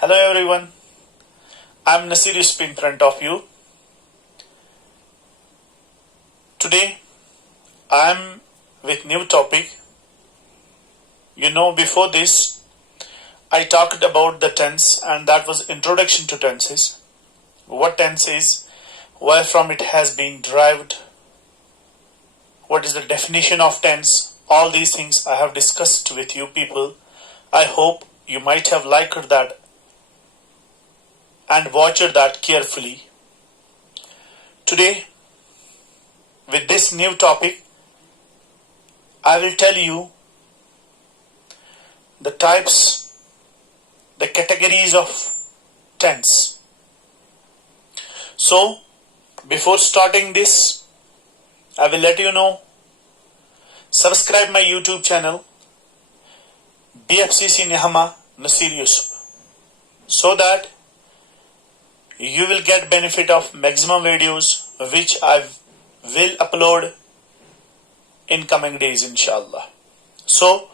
Hello everyone, I'm Nasir Yusuf in front of you. Today I'm with new topic. Before this I talked about the tense and that was introduction to tenses. What tense is, where from it has been derived, what is the definition of tense, all these things I have discussed with you people. I hope you might have liked that and watched that carefully. Today, with this new topic, I will tell you the types, the categories of tense. So, before starting this, I will let you know, subscribe my YouTube channel, BFCC Nehama Nasir Yusuf, so that you will get benefit of maximum videos which I will upload in coming days inshallah. So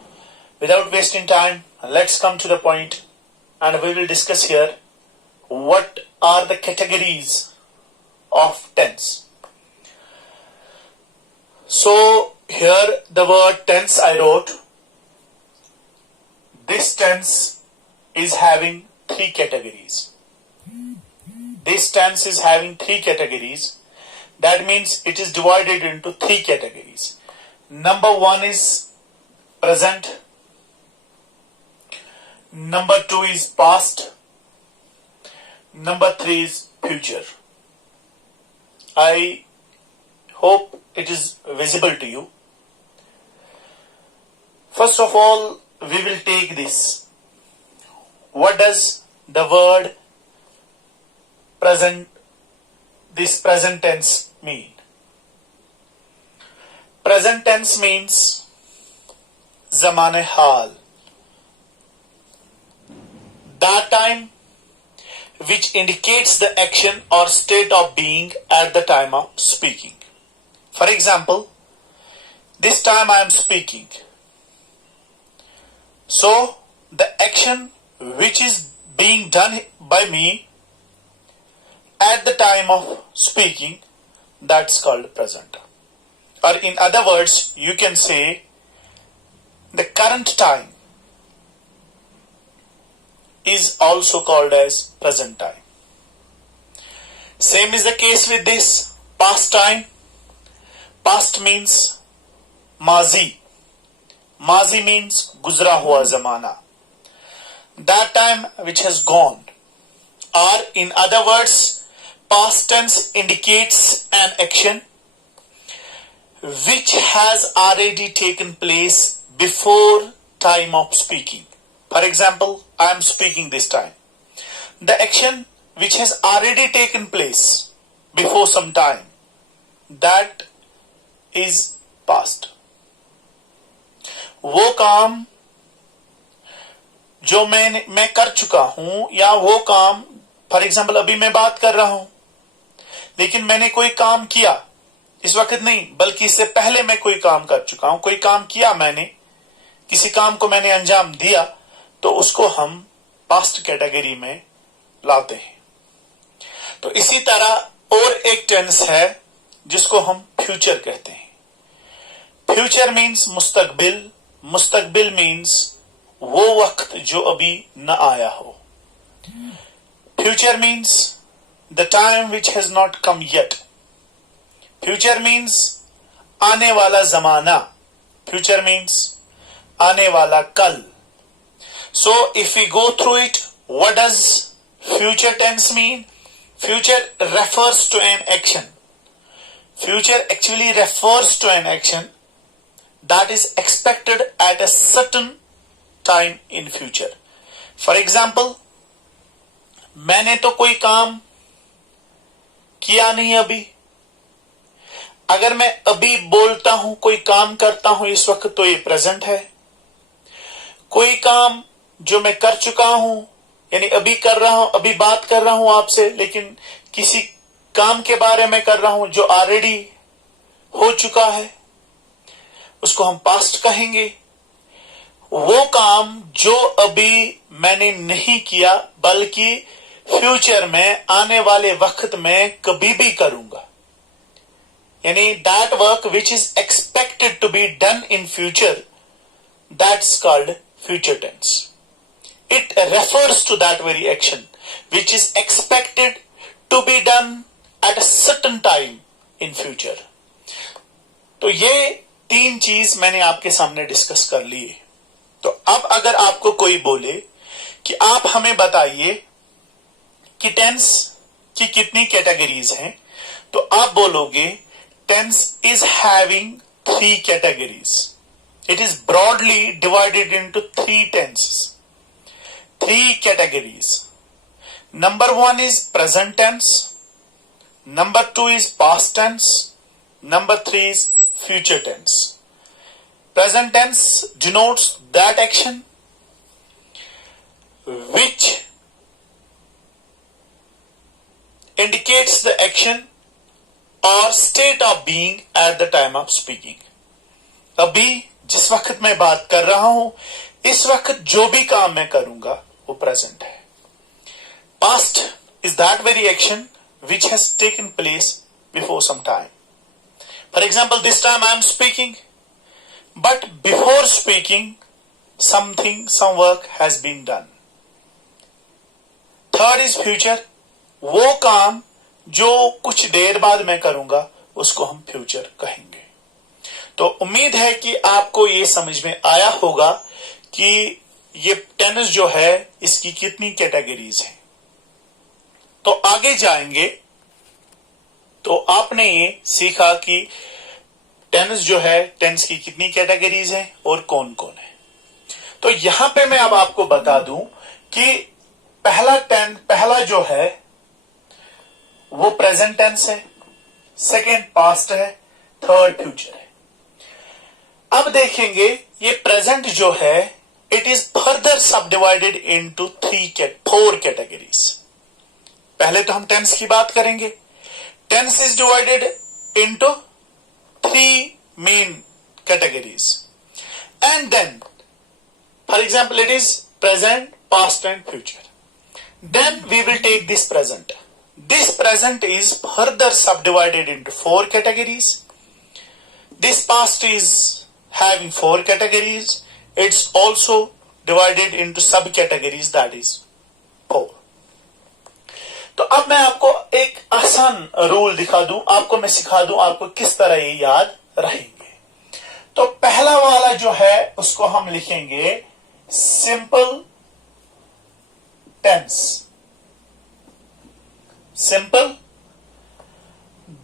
without wasting time, let's come to the point and we will discuss here what are the categories of tense. So here the word tense I wrote. This tense is having three categories. This tense is having three categories. That means it is divided into three categories. Number one is present. Number two is past. Number three is future. I hope it is visible to you. First of all, we will take this. What does the word this present tense mean? Present tense means zamane hal, that time which indicates the action or state of being at the time of speaking. For example, this time I am speaking. So the action which is being done by me at the time of speaking, that's called present. Or in other words, you can say the current time is also called as present time. Same is the case with this past time. Past means mazi. Mazi means guzra hua zamana, that time which has gone. Or in other words, past tense indicates an action which has already taken place before time of speaking. For example, I am speaking this time. The action which has already taken place before some time, that is past. वो काम जो मैं कर चुका हूं, या वो काम, फॉर एग्जाम्पल अभी मैं बात कर रहा हूं लेकिन मैंने कोई काम किया इस वक्त नहीं, बल्कि इससे पहले मैं कोई काम कर चुका हूं, कोई काम किया मैंने, किसी काम को मैंने अंजाम दिया, तो उसको हम पास्ट कैटेगरी में लाते हैं. तो इसी तरह और एक टेंस है जिसको हम फ्यूचर कहते हैं. फ्यूचर मीन्स मुस्तकबिल. मुस्तकबिल मीन्स वो वक्त जो अभी न आया हो. Future means the time which has not come yet. Future means आने वाला जमाना. Future means आने वाला कल. So if we go through it, what does future tense mean? Future refers to an action. Future actually refers to an action that is expected at a certain time in future. For example, मैंने तो कोई काम किया नहीं अभी. अगर मैं अभी बोलता हूं, कोई काम करता हूं इस वक्त, तो ये प्रेजेंट है. कोई काम जो मैं कर चुका हूं, यानी अभी कर रहा हूं, अभी बात कर रहा हूं आपसे, लेकिन किसी काम के बारे में कर रहा हूं जो ऑलरेडी हो चुका है, उसको हम पास्ट कहेंगे. वो काम जो अभी मैंने नहीं किया बल्कि फ्यूचर में आने वाले वक्त में कभी भी करूंगा, यानी that work which is expected to be done in future, that's called future tense. It refers to that very action which is expected to be done at a certain time in future. तो ये तीन चीज मैंने आपके सामने discuss कर ली है. तो अब अगर आपको कोई बोले कि आप हमें बताइए कि टेंस की कितनी कैटेगरीज हैं, तो आप बोलोगे tense is having 3 categories. It is broadly divided into 3 tenses. 3 categories. Number 1 is present tense. Number 2 is past tense. Number 3 is future tense. Present tense denotes that action which indicates the action or state of being at the time of speaking. अभी जिस वक्त मैं बात कर रहा हूं, इस वक्त जो भी काम मैं करूंगा वो प्रेजेंट है. Past is that very action which has taken place before some time. For example, this time I am speaking, but before speaking something, some work has been done. Third is future. वो काम जो कुछ देर बाद मैं करूंगा उसको हम future कहेंगे. तो उम्मीद है कि आपको ये समझ में आया होगा कि ये टेंस जो है इसकी कितनी कैटेगरीज हैं. तो आगे जाएंगे तो आपने ये सीखा कि टेंस जो है, टेंस की कितनी कैटेगरीज हैं और कौन कौन है. तो यहां पे मैं अब आपको बता दूं कि पहला जो है वो प्रेजेंट टेंस है, सेकेंड पास्ट है, थर्ड फ्यूचर है. अब देखेंगे ये प्रेजेंट जो है it is further subdivided into 4 categories. पहले तो हम टेंस की बात करेंगे. Tense is divided into 3 main categories and then for example it is present, past and future. Then we will take this present. This present is further subdivided into 4 categories. This past is having 4 categories. It's also divided into subcategories, that is 4. तो अब मैं आपको एक आसान rule दिखा दूं, आपको मैं सिखा दूं आपको किस तरह ये याद रहेंगे. तो पहला वाला जो है उसको हम लिखेंगे सिंपल टेंस. सिंपल.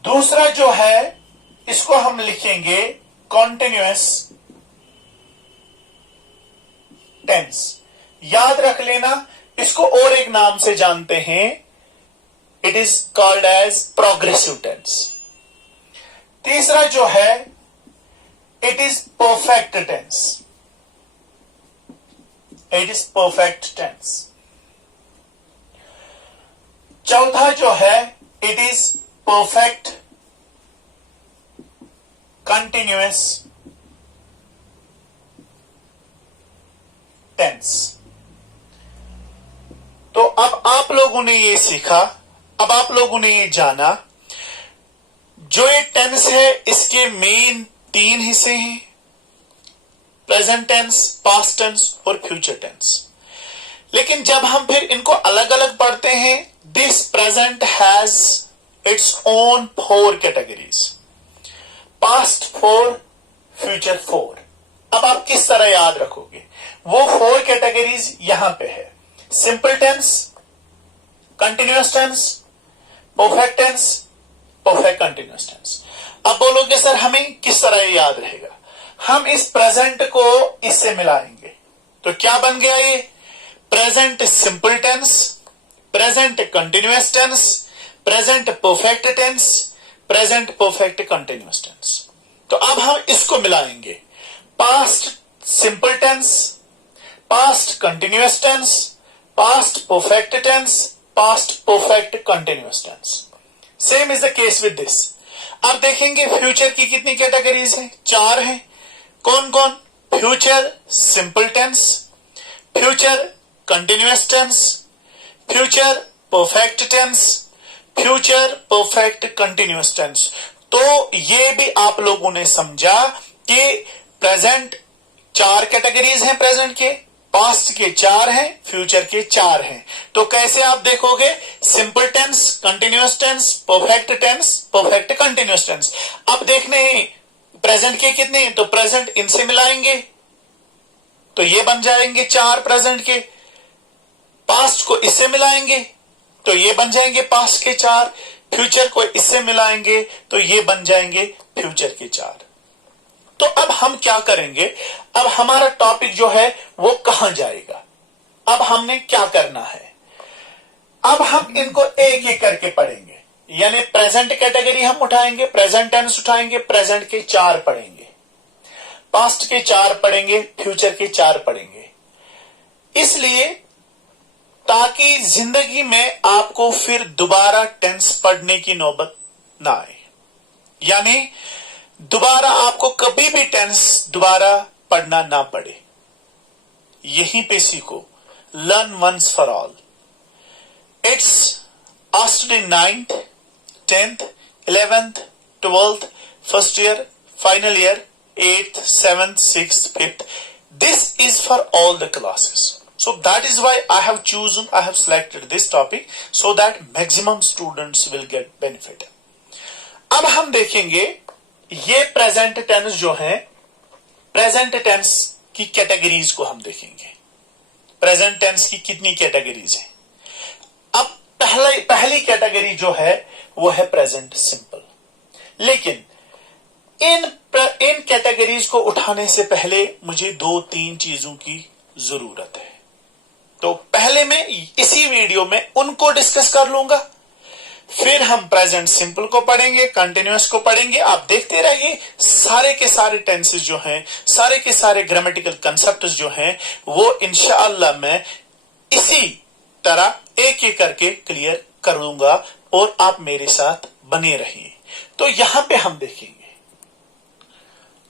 दूसरा जो है इसको हम लिखेंगे कॉन्टिन्यूअस टेंस. याद रख लेना, इसको और एक नाम से जानते हैं, it is called as progressive tense. तीसरा जो है it is perfect tense. It is perfect tense. चौथा जो है it is perfect continuous tense. तो अब आप लोगों ने ये सीखा, अब आप लोगों ने ये जाना, जो ये टेंस है इसके मेन 3 हिस्से हैं, प्रेजेंट टेंस, पास्ट टेंस और फ्यूचर टेंस. लेकिन जब हम फिर इनको अलग अलग पढ़ते हैं, this present has its own 4 categories, past 4, future 4. अब आप किस तरह याद रखोगे? वो 4 कैटेगरीज यहां पे है. Simple tense, continuous tense, perfect tense, perfect continuous tense. अब बोलोगे सर हमें किस तरह याद रहेगा? हम इस प्रेजेंट को इससे मिलाएंगे तो क्या बन गया ये? Present simple tense, present continuous tense, present perfect tense, present perfect continuous tense. तो अब हम इसको मिलाएंगे. Past simple tense, past continuous tense, past perfect tense, past perfect continuous tense. Same is the case with this. अब देखेंगे future की कितनी categories हैं? 4 हैं. कौन कौन? Future simple tense, future continuous tense, future perfect tense, future perfect continuous tense. तो ये भी आप लोगों ने समझा कि प्रेजेंट 4 कैटेगरीज हैं प्रेजेंट के, पास्ट के 4 हैं, फ्यूचर के 4 हैं। तो कैसे आप देखोगे? Simple tense, continuous tense, perfect tense, perfect continuous tense. अब देखने हैं प्रेजेंट के कितने हैं, तो प्रेजेंट इनसे मिलाएंगे तो ये बन जाएंगे 4 प्रेजेंट के, पास्ट को इससे मिलाएंगे तो ये बन जाएंगे पास्ट के 4, फ्यूचर को इससे मिलाएंगे तो ये बन जाएंगे फ्यूचर के 4। तो अब हम क्या करेंगे? अब हमारा टॉपिक जो है वो कहां जाएगा? अब हमने क्या करना है? अब हम इनको एक एक करके पढ़ेंगे, यानी प्रेजेंट कैटेगरी हम उठाएंगे, प्रेजेंट टेंस उठाएंगे, प्रेजेंट के 4 पढ़ेंगे, पास्ट के 4 पढ़ेंगे, फ्यूचर के 4 पढ़ेंगे। इसलिए ताकि जिंदगी में आपको फिर दोबारा टेंस पढ़ने की नौबत ना आए, यानी दोबारा आपको कभी भी टेंस दोबारा पढ़ना ना पड़े। यहीं पे सीखो, learn once for all. It's asked in 9th, 10th, 11th, 12th, first year, final year, 8th, 7th, 6th, 5th. This is for all the classes. So that is why I have selected this topic so that maximum students will get benefit. अब हम देखेंगे ये present tense जो है, present tense की categories को हम देखेंगे। प्रेजेंट टेंस की कितनी कैटेगरीज हैं? अब पहली कैटेगरी जो है वो है प्रेजेंट सिंपल। लेकिन इन कैटेगरीज को उठाने से पहले मुझे 2-3 चीजों की जरूरत है। तो पहले मैं इसी वीडियो में उनको डिस्कस कर लूंगा, फिर हम प्रेजेंट सिंपल को पढ़ेंगे, कंटिन्यूअस को पढ़ेंगे। आप देखते रहिए, सारे के सारे टेंसेस जो हैं, सारे के सारे ग्रामेटिकल कंसेप्ट्स जो हैं, वो इंशाअल्लाह मैं इसी तरह एक एक करके क्लियर कर लूंगा और आप मेरे साथ बने रहिए। तो यहां पे हम देखेंगे,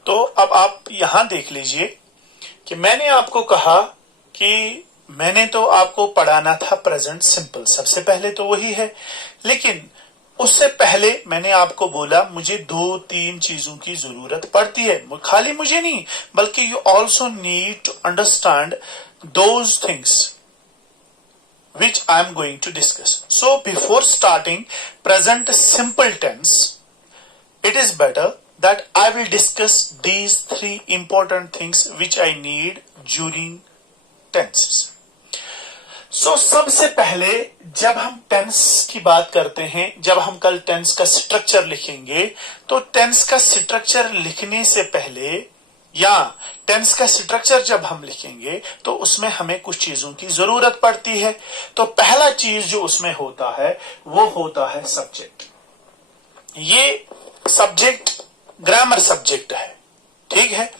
तो अब आप यहां देख लीजिए कि मैंने आपको कहा कि मैंने तो आपको पढ़ाना था प्रेजेंट सिंपल, सबसे पहले तो वही है। लेकिन उससे पहले मैंने आपको बोला मुझे 2-3 चीजों की जरूरत पड़ती है। खाली मुझे नहीं, बल्कि you also need to understand those things which I am going to discuss. So before starting present simple tense, it is better that I will discuss these 3 important things which I need during tenses. So सबसे पहले जब हम tense की बात करते हैं, जब हम कल टेंस का स्ट्रक्चर लिखेंगे, तो टेंस का स्ट्रक्चर लिखने से पहले या टेंस का स्ट्रक्चर जब हम लिखेंगे तो उसमें हमें कुछ चीजों की जरूरत पड़ती है। तो पहला चीज जो उसमें होता है वो होता है सब्जेक्ट। ये सब्जेक्ट ग्रामर सब्जेक्ट है, ठीक है।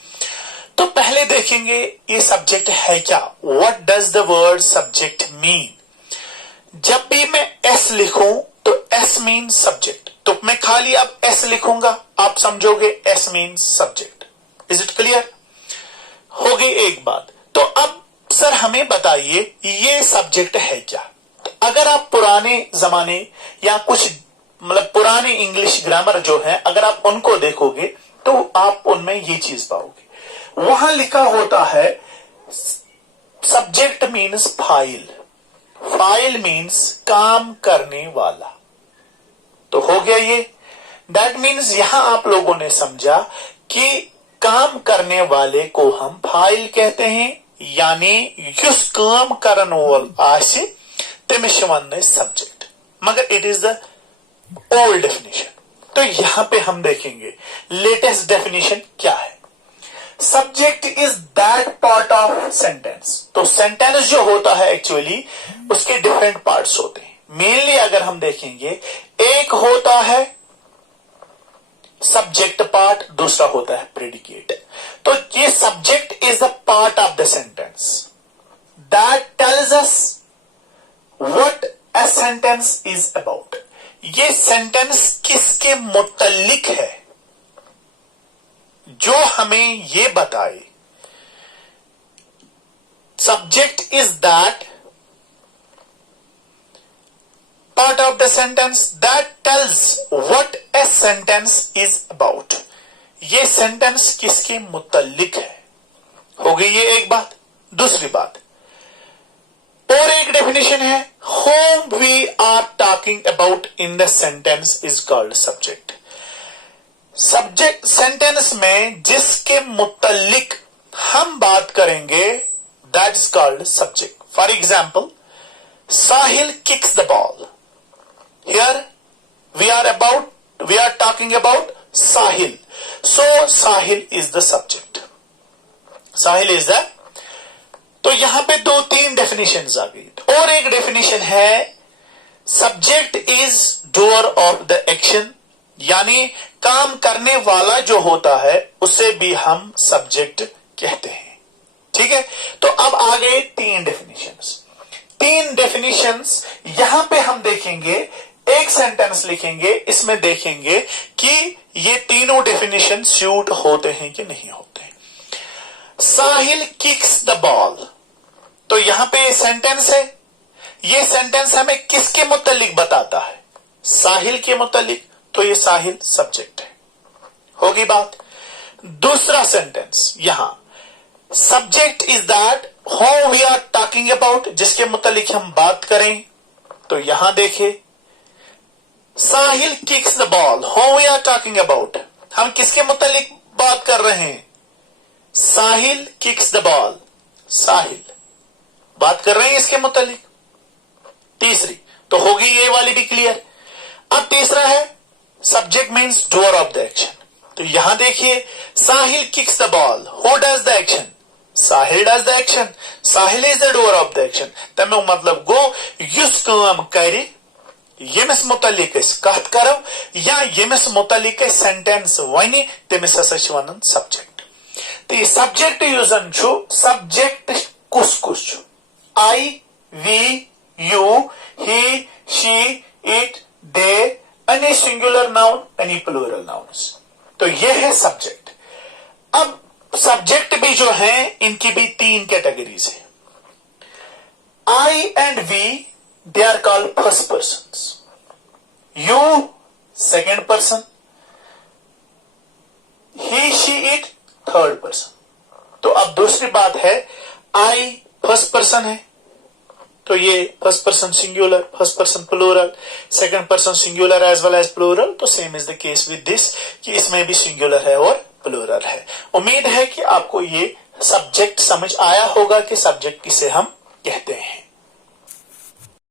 तो पहले देखेंगे ये सब्जेक्ट है क्या। What does the word subject mean? जब भी मैं एस लिखूं तो एस मीन सब्जेक्ट। तो मैं खाली अब एस लिखूंगा, आप समझोगे S mean subject. Is it clear? हो गई एक बात। तो अब सर हमें बताइए ये सब्जेक्ट है क्या। तो अगर आप पुराने जमाने या कुछ मतलब पुराने इंग्लिश ग्रामर जो है, अगर आप उनको देखोगे तो आप उनमें ये चीज पाओगे। वहां लिखा होता है subject means file, file means काम करने वाला। तो हो गया ये। दैट मीन्स यहां आप लोगों ने समझा कि काम करने वाले को हम फाइल कहते हैं, यानी युस काम करन वोल आसे तमिस वन्ने सब्जेक्ट, मगर it is the old definition. तो यहां पे हम देखेंगे लेटेस्ट डेफिनेशन क्या है। Subject is that part of sentence. तो सेंटेंस जो होता है एक्चुअली उसके डिफरेंट पार्ट्स होते हैं। मेनली अगर हम देखेंगे, एक होता है सब्जेक्ट पार्ट, दूसरा होता है प्रेडिकेट। तो ये subject is the part of the sentence that tells us what a sentence is about. ये सेंटेंस किसके मुतल्लिक है, जो हमें ये बताए subject is that part of the sentence that tells what a sentence is about. ये सेंटेंस किसके मुतल्लिक है? हो गई ये एक बात। दूसरी बात, और एक डेफिनेशन है, whom we are talking about in the sentence is called subject. Subject sentence में जिसके मुतल्लिक हम बात करेंगे, that is called subject. For example, Sahil kicks the ball. Here we are talking about Sahil. So Sahil is the subject. Sahil is the, तो यहां पे 2-3 definitions आ गई। और एक डेफिनेशन है, subject is doer of the action, यानी काम करने वाला जो होता है उसे भी हम सब्जेक्ट कहते हैं। ठीक है, तो अब आ गए 3 डेफिनेशंस। 3 डेफिनेशंस यहां पे हम देखेंगे, एक सेंटेंस लिखेंगे, इसमें देखेंगे कि ये तीनों डेफिनेशन सूट होते हैं कि नहीं होते। साहिल किक्स द बॉल, तो यहां पे सेंटेंस है, ये सेंटेंस हमें किसके मुतालिक बताता है? साहिल के मुतालिक, तो ये साहिल सब्जेक्ट है। होगी बात। दूसरा सेंटेंस, यहां subject is that who we are talking about, जिसके मुतालिक हम बात करें, तो यहां देखें Sahil kicks the ball, who we are talking about, हम किसके मुतालिक बात कर रहे हैं? Sahil kicks the ball, Sahil बात कर रहे हैं इसके मुतालिक। तीसरी तो होगी ये वाली भी क्लियर। अब तीसरा है, subject means doer of the action, तो यहां देखिए Sahil kicks the ball, who does the action? Sahil does the action, Sahil is the doer of the action. तमें मतलब गो युस काम करे, यमिस मुतालिक कथ करो या यमिस मुतालिक सेंटेंस वनी, तमिस हसा छ वनन सब्जेक्ट। तो ये सब्जेक्ट यूजन छु, सब्जेक्ट कुस कुस छु? I, we, you, he, she, it, they, any singular noun, any plural nouns, तो ये है सब्जेक्ट। अब सब्जेक्ट भी जो है इनकी भी 3 कैटेगरीज है। I and we, they are called first persons. You, second person. He, she, it, third person. तो अब दूसरी बात है, I first person है, तो ये first person singular, first person plural, second person singular as well as plural, तो same is the case with this, कि इसमें भी singular है और plural है। उम्मीद है कि आपको ये सब्जेक्ट समझ आया होगा कि सब्जेक्ट किसे हम कहते हैं।